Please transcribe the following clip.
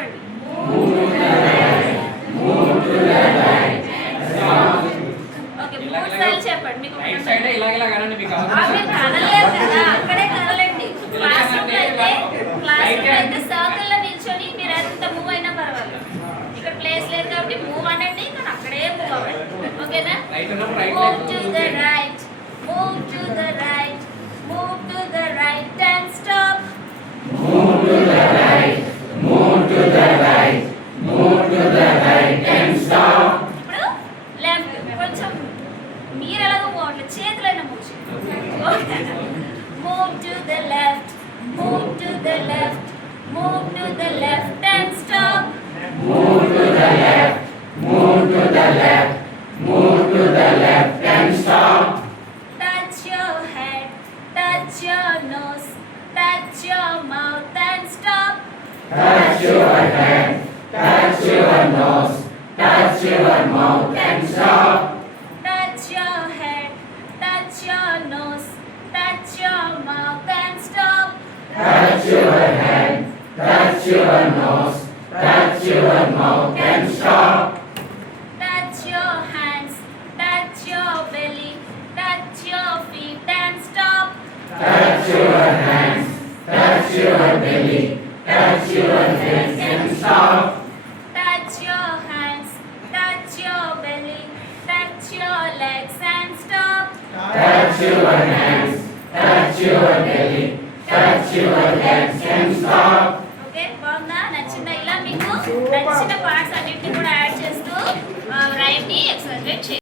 చెప్పండి. ఓకే, 3 సార్లు చెప్పండి. మీకు రైట్ సైడ్ మీకు కదలలేదు కదా, అక్కడే కదలండి. క్లాస్ రూమ్ అయితే సర్కిల్ లో నిల్చొని మీరు ఎంత మూవ్ అయినా పర్వాలేదు. ఇక్కడ ప్లేస్ లేదు కాబట్టి మూవ్ అనండి, కానీ అక్కడే మూవ్ అవ్వండి. ఓకేనా? Move to the right, move to the right, move to the right and stop. Move to the right, move to the right, move to the right and stop. ఇప్పుడు లెఫ్ట్, కొంచెం మీరు ఎలాగో మూవ్ చేతులైనా మూవ్ చేయండి. Move to the left, move to the left, move to the left and stop. Move to the left, move to the left, move to the left and stop. Touch your head, touch your nose, touch your mouth and stop. Touch your head, touch your nose, touch your mouth and stop. Touch your head, touch your nose, touch your mouth and stop. Touch your head, touch your nose, touch your mouth and stop. Touch your hands, touch your belly, touch your feet and stop. Touch your hands, touch your belly, touch your feet and stop. Touch your hands, touch your belly, touch your legs and stop. Touch your hands, touch your belly, touch your legs and stop. Okay, బాగుందా? నచ్చిందా? ఇలా మీకు నచ్చిన పార్ట్స్ అన్నిటిని కూడా యాడ్ చేస్తూ రైట్ ని ఎక్సర్సైజ్ చేయండి.